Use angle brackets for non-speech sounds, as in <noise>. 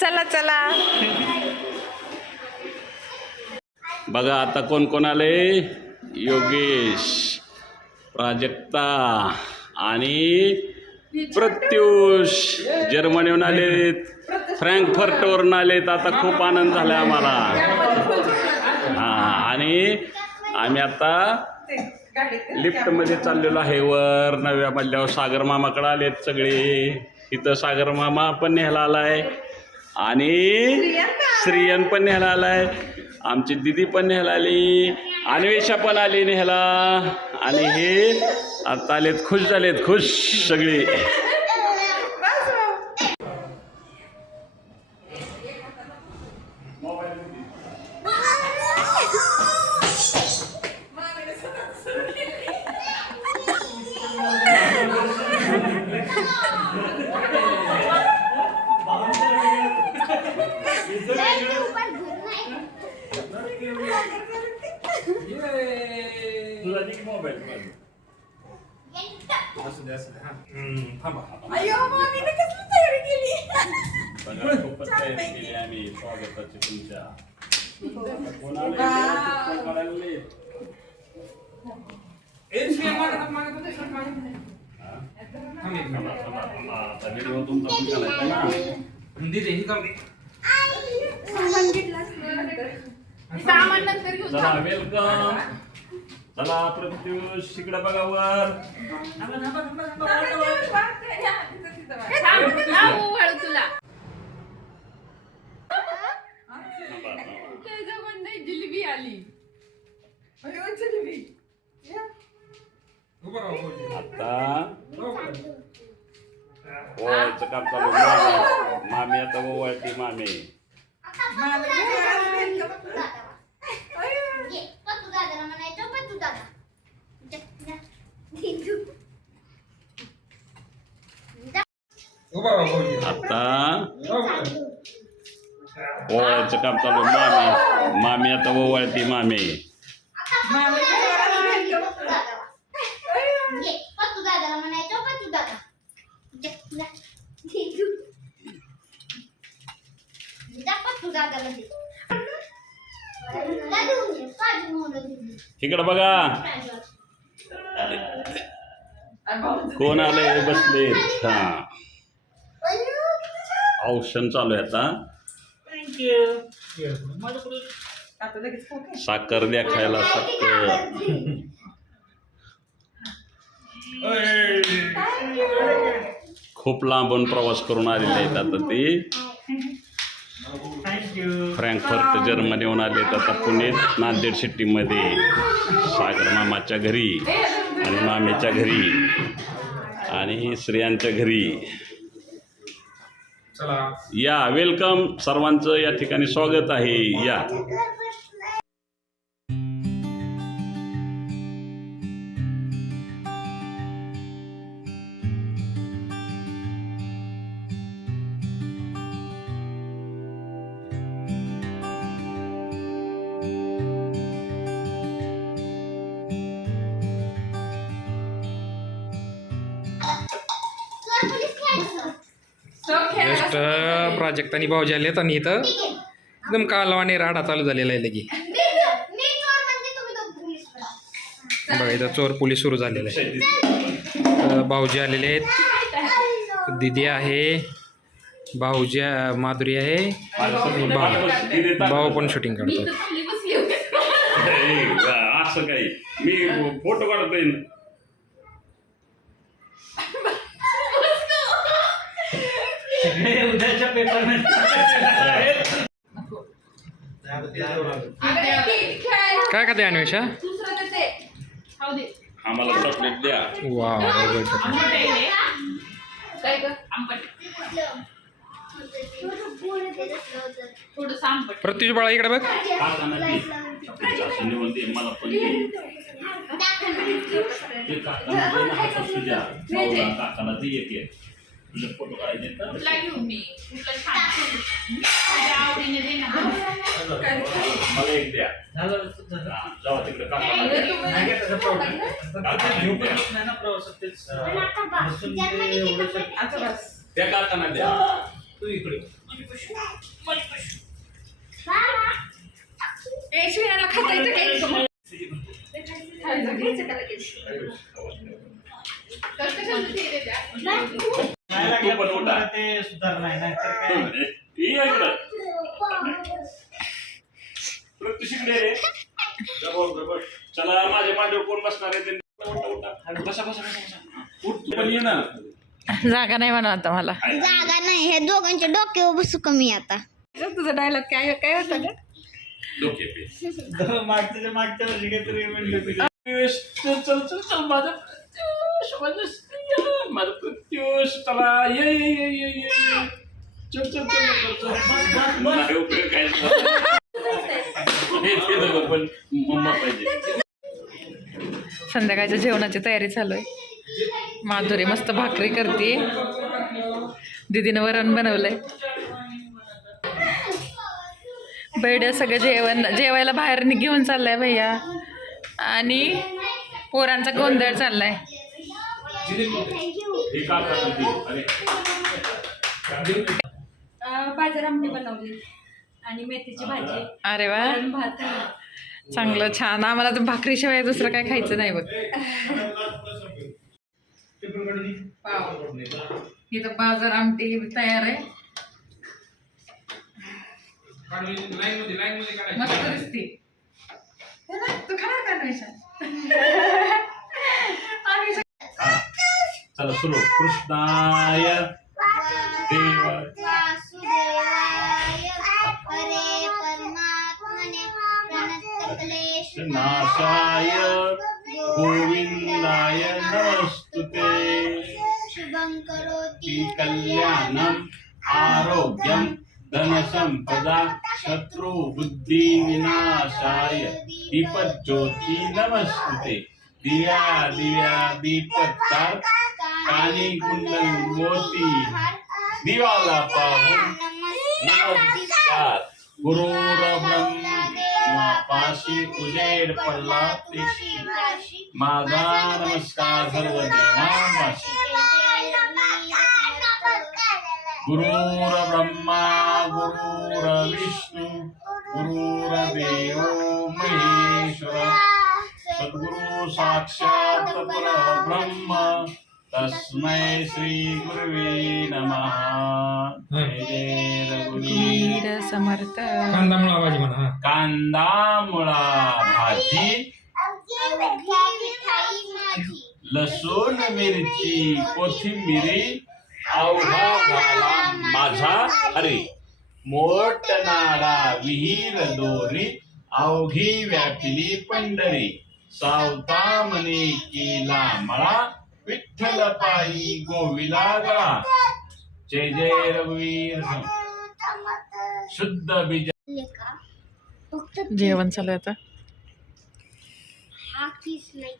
चला चला. बघा आता कोण कोण आले? योगेश प्राजक्ता आणि प्रत्युष. जर्मनीहून आलेत. फ्रँकफर्टवरून आलेत. आता खूप आनंद झाला आम्हाला. हां आणि आम्ही आता लिफ्टमध्ये चाललेलो आहे वर नव्या मधल्यावर सागर मामाकडे आलेत सगळे. इथं सागर मामा पण न्यायला आलाय. आणि श्रियन पण न्यायला आलाय. आमची दिदी पण न्यायला आली. अन्वेषा पण आली न्यायला. आणि हे आता आलेत खुश झालेत खुश सगळे. बघा, खूपच तयारी केली आम्ही स्वागताची तुमच्या कोण आले? कोण करायला आले? थांबा, थांबा, थांबा. आता व्हिडिओ तुमचा पण करायचा ना सामान नंतर चला वेलकम चला प्रत्युष इकडे बघा वर. थांब वाळू तुला. जिलेबी आली. आता? ओवाळचं काम चालू मामी मामी आता ओवाळती मामी. आता ओवाळायचं काम चालू मामी मामी आता ओवाळती मामी इकडे बघा कोण आले बसले हा औषण चालू आहे आता. साखर द्या खायला साखर. खूप लांबून प्रवास करून आलेले आहेत आता ते. फ्रँकफर्ट जर्मनीहून आलेत आता पुण्यात नांदेड सिटीमध्ये. सागर मामाच्या घरी आणि मामेच्या घरी आणि श्रेयांच्या घरी. या वेलकम सर्वांचं या ठिकाणी स्वागत आहे. या. जस्ट प्राजक्त आणि भाऊजी आलेत आणि इथं एकदम कालवाने राडा चालू झालेला आहे लगी बघा इथं चोर पोलीस सुरू झालेला आहे. भाऊजी आलेले आहेत. दिदी आहे. भाऊजी माधुरी आहे. भाऊ भाऊ पण शूटिंग करतो <laughs> असं काही. मी फोटो काढतोय. काय का ते अन्वेषा दुसरं देते खाऊ दे आम्हाला चॉकलेट द्या. वा हे. काय प्रत्युष बाळा इकडे बघ. मला फोटो काढायचे कुठला घेऊ मी? कुठला छान तुझ्या आवडीने दे ना. मला एक द्या. हा, जाऊ तिकडे काका त्या काकांना द्या. ए श्रेयाला खाता ते पण ते सुधारणा आहे काय? ये इकडं प्रत्युषीकडे रे. चला माझ्या मांडीवर कोण बसणार आहे ते उठा, उठा. बसा बसा बसा बसा. उठ तू पण ये ना. जागा नाही म्हणा आता मला. जागा नाही हे दोघांच्या डोक्यावर बसू कमी आता. तुझा डायलॉग काय काय होता ग? डोके पे. <laughs> मागच्या मागच्या वर्षी काहीतरी म्हणलं चल चल चल माझं माझं प्रत्युष चला ये ये ये ये ये ये. चल चल चल चल, नाही उपयोग काय पण मम्मा पाहिजे संध्याकाळच्या जेवणाची तयारी चालू आहे माधुरी मस्त भाकरी करते. दिदीनं वरण बनवलंय. बैड्या सगळं जेवण जेवायला बाहेर घेऊन चाललाय भैया. आणि पोरांचा गोंधळ चाललाय हे का करत होती? अरे बाजार आमटी बनवली. आणि मेथीची भाजी. अरे वा. भात. चांगलं छान. आम्हाला तर भाकरीशिवाय दुसरं काय खायचं नाही बघ. इथं बाजार आमटी तयार आहे. मस्त दिसते. हो ना? तू खाणार का <laughs> चला सुरू. कृष्णाय देव नाशाय गोविंदाय नमस्तुते। शुभं करोति कल्याणम आरोग्यम धनसंपदा शत्रु बुद्धि विनाशाय दीपज्योती नमस्तुते। दिया दिया दीपत्तार कानी कुंडल मोती. दिवाला पाहून नमस्कार. गुरुर ब्रह्मा पाशी उजेड पडला माझा नमस्कार सर्व देवांपाशी गुरुर ब्रह्मा गुरुर विष्णू गुरुर देव महेश्वर. सद्गुरु साक्षात परब्रह्म. तस्मै श्री गुरुवे नमः। रघुवीर वीर समर्थ कांदा मुळा भाजी म्हणा हा. कांदा मुळा भाजी लसूण मिरची कोथिंबिरी अवघा झाला माझा हरी। मोठ नाडा विहीर दोरी अवघी व्यापिली पंढरी। सावता मने केला मळा विठ्ठल पाई गोविलागा जय जय रघुवीर शुद्ध बीज जेवण चालू आहे आता हा किस नाही